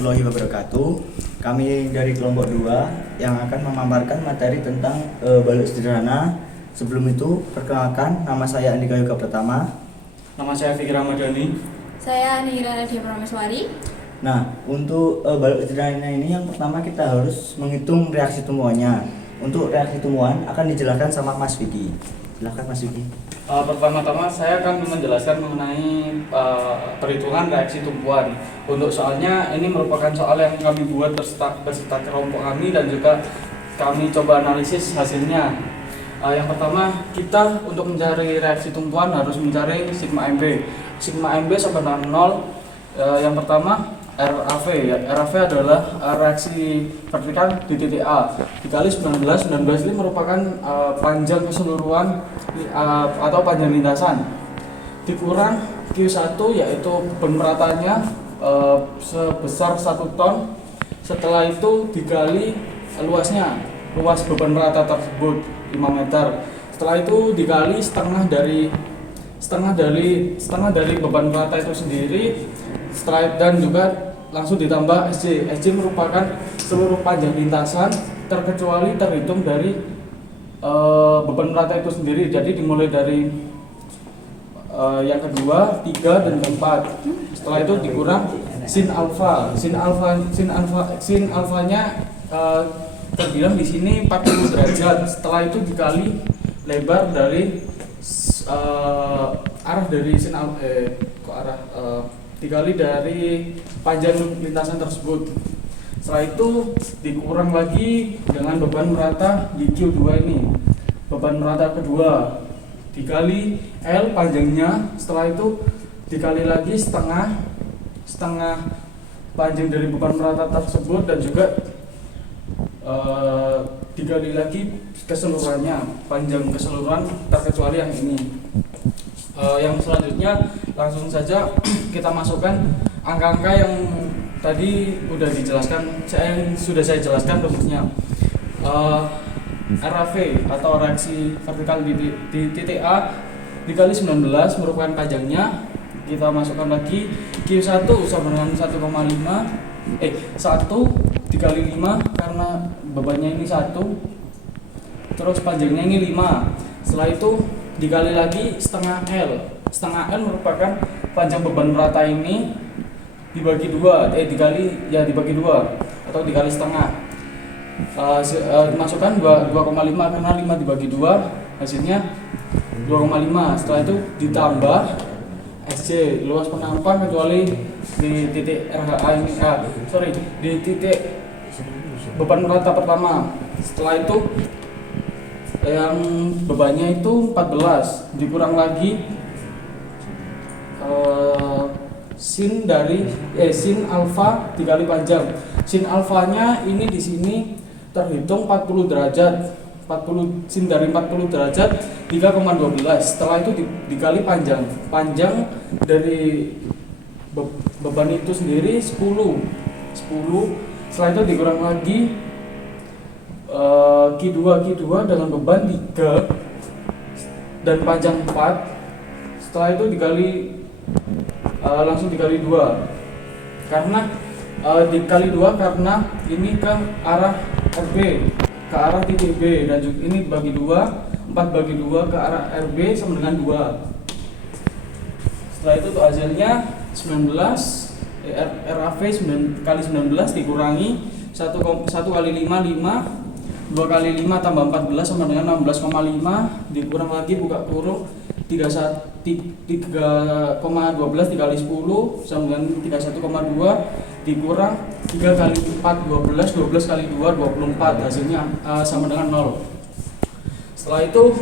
warahmatullahi wabarakatuh. Kami dari kelompok 2 yang akan memaparkan materi tentang balok sederhana. Sebelum itu, perkenalkan, nama saya Andika Yoga Pratama. Nama saya Fikri Ramadhani. Saya Nihira Nadia Prameswari. Nah, untuk balok sederhana ini yang pertama kita harus menghitung reaksi tumbuhannya. Untuk reaksi tumbuhan akan dijelaskan sama Mas Vicky. Silakan Mas Vicky. Pertama-tama saya akan menjelaskan mengenai perhitungan reaksi tumbuhan. Untuk soalnya ini merupakan soal yang kami buat beserta kelompok kami dan juga kami coba analisis hasilnya. Yang pertama, kita untuk mencari reaksi tumbuhan harus mencari sigma MB. Sigma MB sama dengan 0. Yang pertama RAV. RAV adalah reaksi vertikal di titik A dikali 19 ini merupakan panjang keseluruhan atau panjang lintasan dikurang Q1 yaitu beban meratanya sebesar 1 ton. Setelah itu dikali luas beban merata tersebut 5 meter. Setelah itu dikali setengah dari beban merata itu sendiri. Setelah dan juga langsung ditambah SJ. SJ merupakan seluruh panjang lintasan terkecuali terhitung dari beban merata itu sendiri. Jadi dimulai dari yang kedua, 3 dan keempat. Setelah itu dikurang sin alfa. Sin alfanya terbilang di sini 40 derajat. Setelah itu dikali lebar dari arah dari sin alfa dikali dari panjang lintasan tersebut. Setelah itu dikurang lagi dengan beban merata di Q2 ini. Beban merata kedua dikali L panjangnya. Setelah itu dikali lagi setengah panjang dari beban merata tersebut dan juga dikali lagi keseluruhannya, panjang keseluruhan terkecuali yang ini. Yang selanjutnya langsung saja kita masukkan angka-angka yang tadi sudah saya jelaskan rumusnya. RAV atau reaksi vertikal di titik A dikali 19 merupakan panjangnya. Kita masukkan lagi Q1 sama dengan 1 dikali 5 karena bebannya ini 1, terus panjangnya ini 5. Setelah itu dikali lagi setengah L. Setengah L merupakan panjang beban merata ini dibagi 2 dibagi 2 atau dikali setengah. Masukkan 2,5 karena 5 dibagi 2 hasilnya 2,5. Setelah itu ditambah SJ, luas penampang kecuali di titik RHA ini di titik beban merata pertama. Setelah itu yang bebannya itu 14 dikurang lagi sin alfa dikali panjang. Sin alfanya ini di sini terhitung 40 derajat. Sin dari 40 derajat 3,12. Setelah itu dikali panjang dari beban itu sendiri 10. Setelah itu dikurang lagi Q2 dengan beban 3 dan panjang 4. Setelah itu langsung dikali 2 karena dikali 2 karena ini ke arah RB, ke arah titik B, dan juga ini dibagi 2, 4 bagi 2 ke arah RB sama dengan 2. Setelah itu tuh hasilnya 19 RAV 9 kali 19 dikurangi 1 kali 5 2 kali 5 tambah 14 sama dengan 16,5 dikurang lagi buka kurung 3,12 dikali 10 sama dengan 31,2 dikurang 3 kali 4 12 kali 2 24 hasilnya sama dengan 0. Setelah itu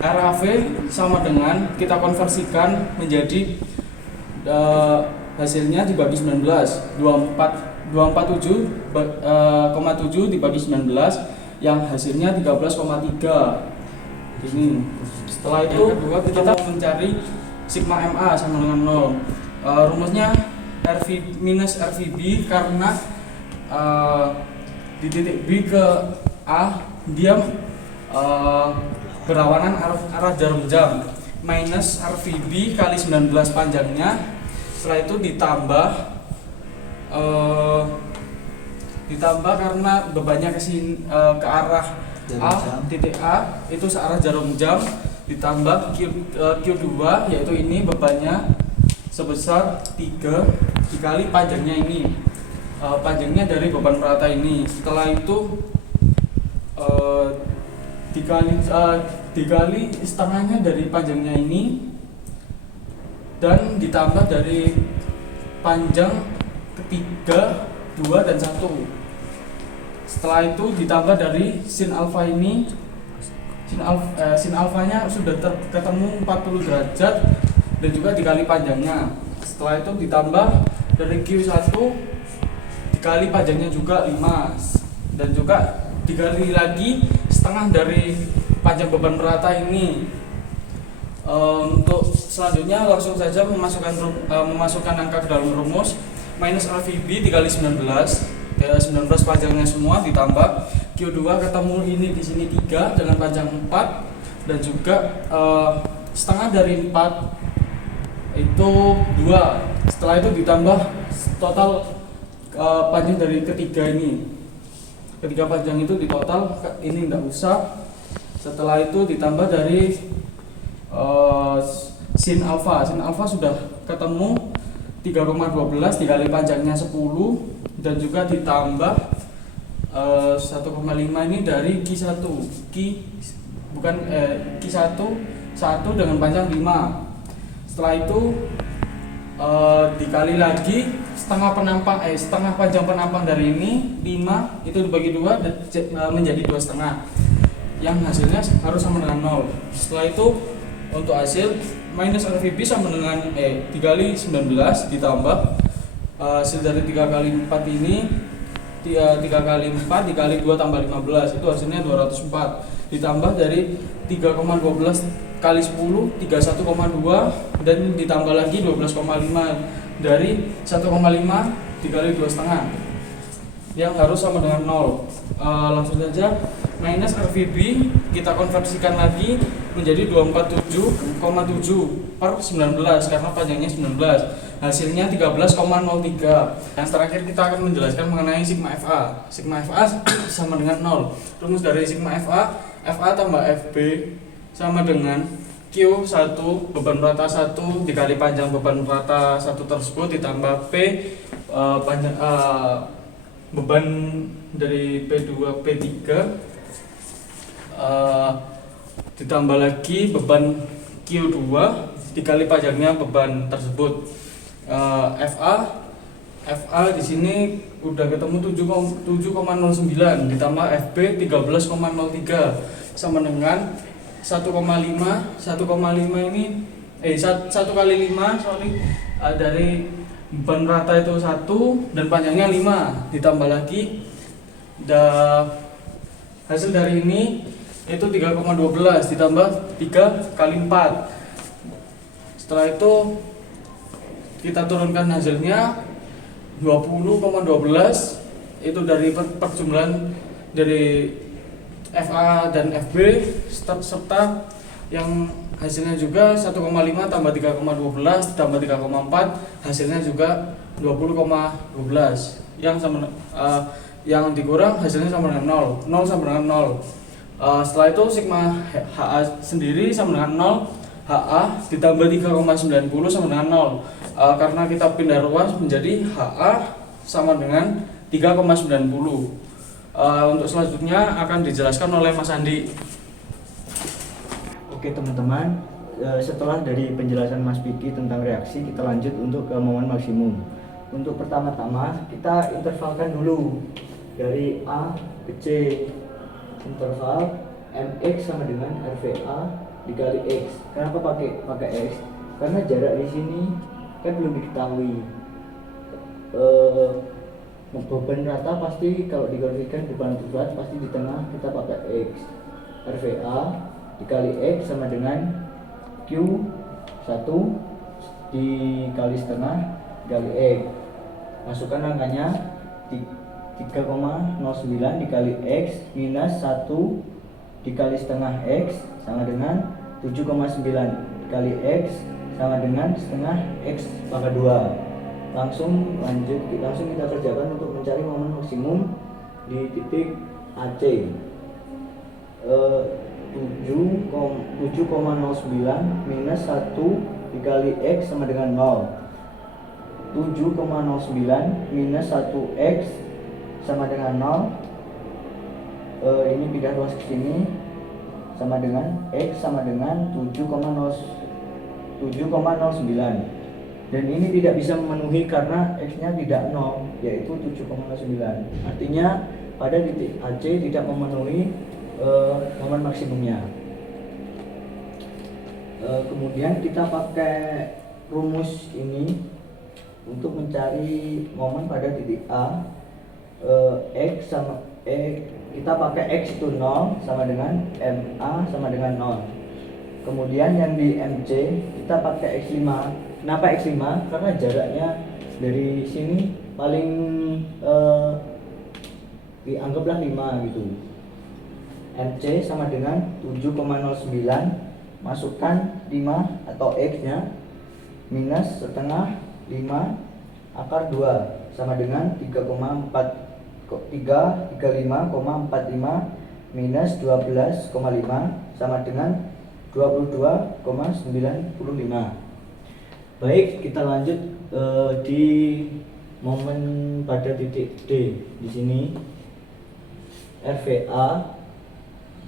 RAV sama dengan kita konversikan menjadi hasilnya dibagi 19 247,7 dibagi 19 yang hasilnya 13,3 ini. Setelah itu kita mau mencari sigma MA sama dengan 0. Rumusnya RV minus RVB karena di titik B ke A dia berlawanan arah jarum jam minus RVB kali 19 panjangnya. Setelah itu ditambah ditambah karena bebannya ke arah titik A itu searah jarum jam, ditambah Q2 yaitu ini bebannya sebesar 3 dikali panjangnya ini, panjangnya dari beban rata ini. Setelah itu dikali setengahnya dari panjangnya ini dan ditambah dari panjang ketiga, 2 dan 1. Setelah itu ditambah dari sin alfa ini, sin alfanya sudah ketemu 40 derajat dan juga dikali panjangnya. Setelah itu ditambah dari Q1 dikali panjangnya juga 5 dan juga dikali lagi setengah dari panjang beban rata ini. Untuk selanjutnya langsung saja memasukkan angka ke dalam rumus. Minus LVB dikali 19 panjangnya semua, ditambah Q2 ketemu ini di sini 3 dengan panjang 4 dan juga setengah dari 4 itu 2. Setelah itu ditambah total panjang dari ketiga ini. Ketiga panjang itu di total ini tidak usah. Setelah itu ditambah dari sin alfa. Sin alfa sudah ketemu 3,12 dikali panjangnya 10 dan juga ditambah 1,5 ini dari Q1 1 dengan panjang 5. Setelah itu dikali lagi setengah panjang penampang dari ini 5 itu dibagi 2 menjadi 2,5 yang hasilnya harus sama dengan 0. Setelah itu untuk hasil minus LVB sama dengan dikali 19 ditambah hasil dari 3 kali 4 ini 3 kali 4 dikali 2 tambah 15 itu hasilnya 204 ditambah dari 3,12 kali 10 31,2 dan ditambah lagi 12,5 dari 1,5 dikali 2,5 yang harus sama dengan 0. Langsung saja minus RVB kita konversikan lagi menjadi 247,7 per 19 karena panjangnya 19, hasilnya 13,03. Yang terakhir kita akan menjelaskan mengenai sigma FA. Sigma FA sama dengan 0. Rumus dari sigma FA tambah FB sama dengan Q1 beban rata 1 dikali panjang beban rata 1 tersebut ditambah P panjang beban dari P2 P3 ditambah lagi beban Q2 dikali panjangnya beban tersebut. FA di sini udah ketemu 7,09 ditambah FB 13,03 sama dengan 1,5 ini 1 kali 5 dari beban rata itu 1 dan panjangnya 5 ditambah lagi hasil dari ini itu 3,12 ditambah 3 kali 4. Setelah itu kita turunkan hasilnya 20,12 itu dari perjumlahan dari FA dan FB serta yang hasilnya juga 1,5 tambah 3,12 tambah 3,4 hasilnya juga 20,12 yang sama yang dikurang hasilnya sama dengan 0 sama dengan 0. Setelah itu sigma HA sendiri sama dengan 0, HA ditambah 3,90 sama dengan 0. Karena kita pindah ruas menjadi HA sama dengan 3,90. Untuk selanjutnya akan dijelaskan oleh Mas Andi. Oke teman-teman, setelah dari penjelasan Mas Piki tentang reaksi, kita lanjut untuk ke momen maksimum. Untuk pertama-tama kita intervalkan dulu dari A ke C. Interval MX sama dengan RVA dikali X. Kenapa pakai X? Karena jarak di sini kan belum diketahui. Beban rata pasti kalau dikonversikan beban berat pasti di tengah kita pakai X. RVA dikali X sama dengan Q1 dikali setengah dikali X. Masukkan angkanya 3,09 dikali X minus 1 dikali setengah X sama dengan 7,9 dikali X sama dengan setengah X pangkat 2. langsung kita kerjakan untuk mencari momen maksimum di titik AC. 7,09 minus 1 dikali X sama dengan 0. 7,09 minus 1X sama dengan 0. Ini pindah ruas ke sini, sama dengan X sama dengan 7,09, dan ini tidak bisa memenuhi karena X nya tidak 0, yaitu 7,09. Artinya pada titik AC tidak memenuhi momen maksimumnya. Kemudian kita pakai rumus ini untuk mencari momen pada titik A. Kita pakai X itu 0 sama dengan MA sama dengan 0. Kemudian yang di MC kita pakai X5. Kenapa X5? Karena jaraknya dari sini paling dianggaplah 5 gitu. MC sama dengan 7,09, masukkan 5 atau X nya, minus setengah 5 akar 2 sama dengan 335,45 minus 12,5 sama dengan 22,95. Baik, kita lanjut di momen pada titik D. Di sini RVA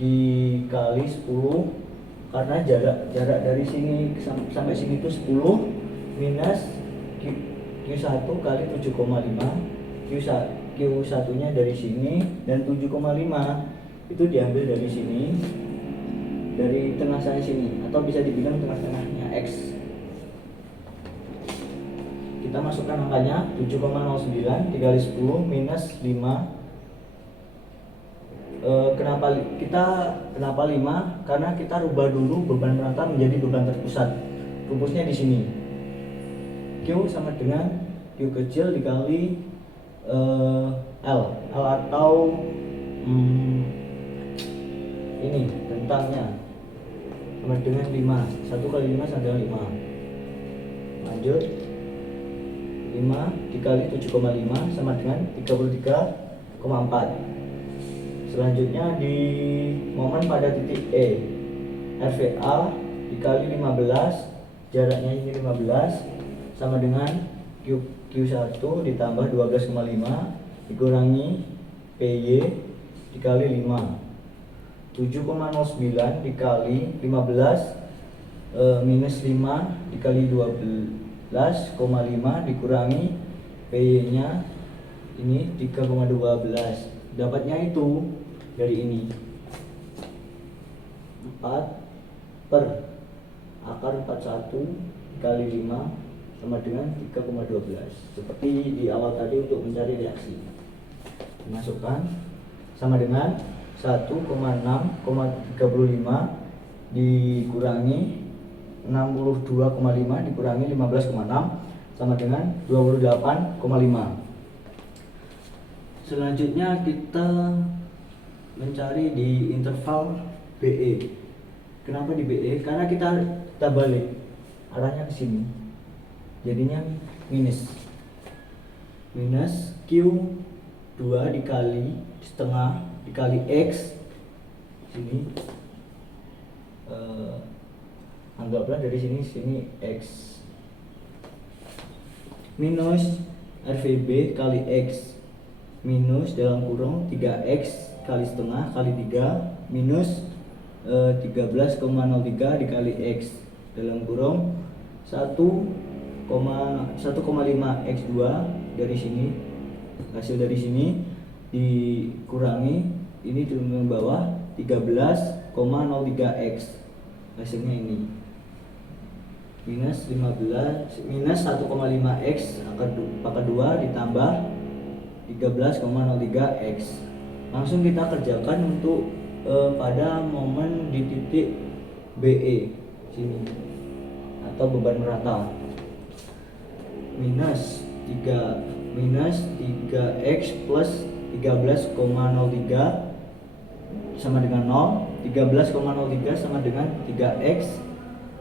dikali 10, karena jarak dari sini sampai sini itu 10, minus Q1 kali 7,5. Q1 nya dari sini, dan 7,5 itu diambil dari sini, dari tengah sana sini, atau bisa dibilang tengah-tengahnya X. Kita masukkan angkanya 7,09 dikali 10 minus 5. Kenapa 5? Karena kita rubah dulu beban merata menjadi beban terpusat. Rumusnya di sini. Q sama dengan Q kecil dikali L atau ini tentangnya sama dengan 5. 1 kali 5 sama dengan 5. Lanjut, 5 dikali 7,5 sama dengan 33,4. Selanjutnya di momen pada titik E, RVA dikali 15, jaraknya ini 15, sama dengan Q1 ditambah 12,5 dikurangi PY dikali 5. 7,09 dikali 15 minus 5 dikali 12,5 dikurangi PY nya ini 3,12. Dapatnya itu dari ini 4 per akar 41 dikali 5 sama dengan 3,12, seperti di awal tadi untuk mencari reaksi. Dimasukkan sama dengan 1,6,35 dikurangi 62,5 dikurangi 15,6 sama dengan 28,5. Selanjutnya kita mencari di interval BE. Kenapa di BE? Karena kita balik arahnya ke sini, jadinya minus Q2 dikali setengah dikali X sini, anggaplah dari sini X, minus RVB kali X, minus dalam kurung 3X kali setengah kali 3 minus 13,03 dikali X dalam kurung 1,5 X2 dari sini, hasil dari sini dikurangi ini turun ke bawah 13,03 X, hasilnya ini minus 1,5 X pangkat 2 ditambah 13,03 X. Langsung kita kerjakan untuk pada momen di titik BE sini atau beban merata. Minus 3x plus 13,03 sama dengan 0. 13,03 sama dengan 3x,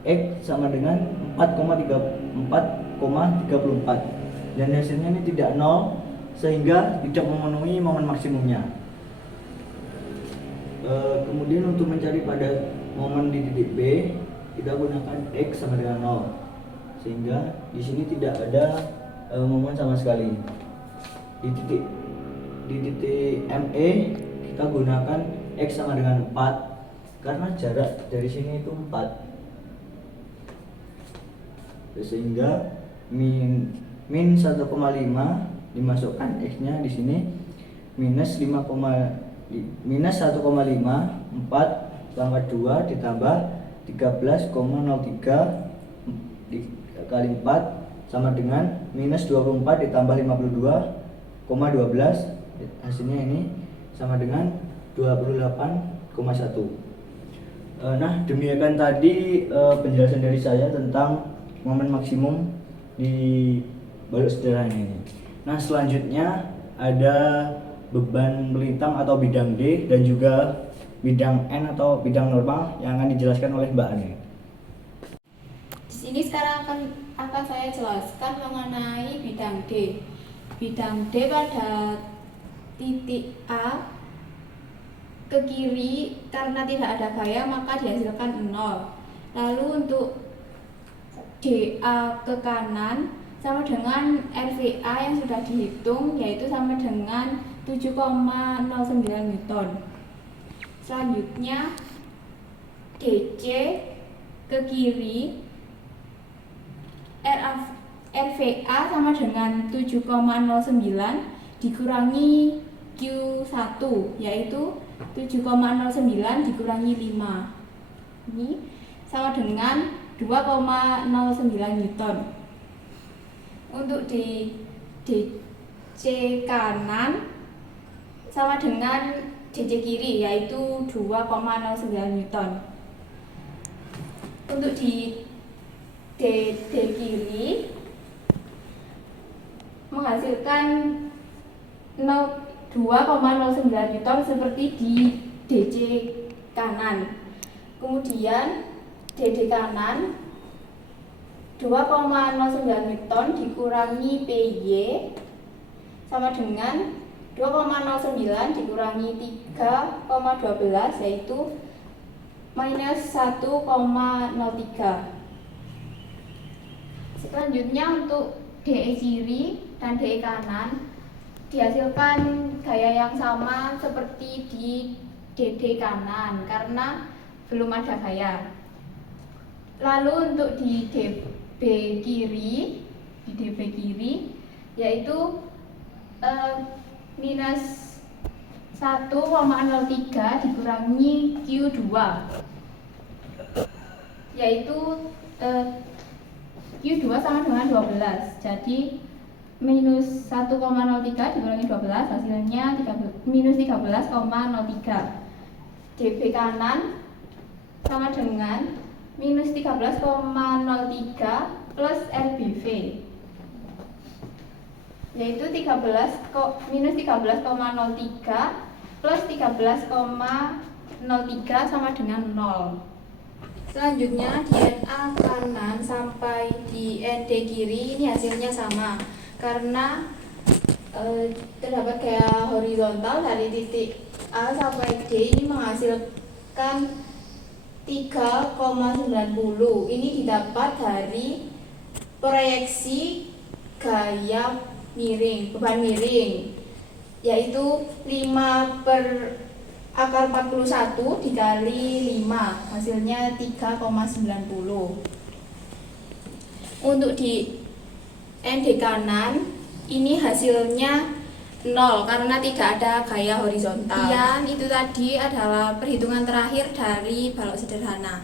X sama dengan 4,34. dan hasilnya ini tidak nol sehingga tidak memenuhi momen maksimumnya. Kemudian untuk mencari pada momen di titik B, kita gunakan X sama dengan 0 sehingga di sini tidak ada momen sama sekali. Di titik ME kita gunakan X sama dengan 4 karena jarak dari sini itu 4, sehingga min 1,5 dimasukkan X nya di sini minus 1,5 4 pangkat 2 ditambah 13,03 kali 4 sama dengan minus 24 ditambah 52,12, hasilnya ini sama dengan 28,1. Nah, demikian tadi penjelasan dari saya tentang momen maksimum di balok sederhana ini. Nah, selanjutnya ada beban melintang atau bidang D dan juga bidang N atau bidang normal yang akan dijelaskan oleh Mbak Ane. Di sini sekarang akan saya jelaskan mengenai bidang D. Bidang D pada titik A ke kiri karena tidak ada gaya maka dihasilkan 0. Lalu untuk DA ke kanan sama dengan RVA yang sudah dihitung, yaitu sama dengan 7,09 Newton. Selanjutnya DC ke kiri, RVA sama dengan 7,09 dikurangi Q1, yaitu 7,09 dikurangi 5. Ini sama dengan 2,09 Newton. Untuk di DC kanan sama dengan DC kiri, yaitu 2,09 Newton. Untuk di DD kiri menghasilkan 2,09 Newton seperti di DC kanan. Kemudian DD kanan 2,09 Newton dikurangi PY sama dengan 2,09 dikurangi 3,12, yaitu minus 1,03. Selanjutnya untuk DE kiri dan DE kanan dihasilkan gaya yang sama seperti di DD kanan karena belum ada gaya. Lalu untuk di DB kiri, yaitu minus 1,03 dikurangi Q2, yaitu Q2 sama dengan 12. Jadi minus 1,03 dikurangi 12 hasilnya minus 13,03. DB kanan sama dengan minus 13,03 plus RBV, yaitu minus 13,03 plus 13,03 sama dengan 0. Selanjutnya di NA kanan sampai di ND kiri ini hasilnya sama karena terdapat gaya horizontal dari titik A sampai D ini menghasilkan 3,90. Ini didapat dari proyeksi gaya miring, beban miring, yaitu 5 per akar 41 dikali 5, hasilnya 3,90. Untuk di ND kanan ini hasilnya 0 karena tidak ada gaya horizontal. Dan itu tadi adalah perhitungan terakhir dari balok sederhana.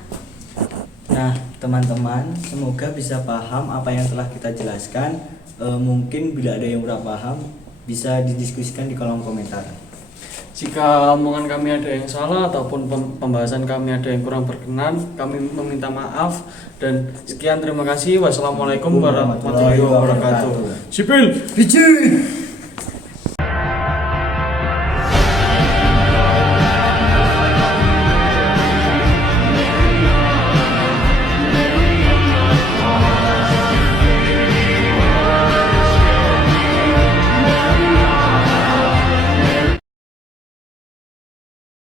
Nah, teman-teman, semoga bisa paham apa yang telah kita jelaskan. Mungkin bila ada yang kurang paham, bisa didiskusikan di kolom komentar. Jika omongan kami ada yang salah ataupun pembahasan kami ada yang kurang berkenan, kami meminta maaf dan sekian, terima kasih. Wassalamualaikum warahmatullahi wabarakatuh. Sipil. Biji.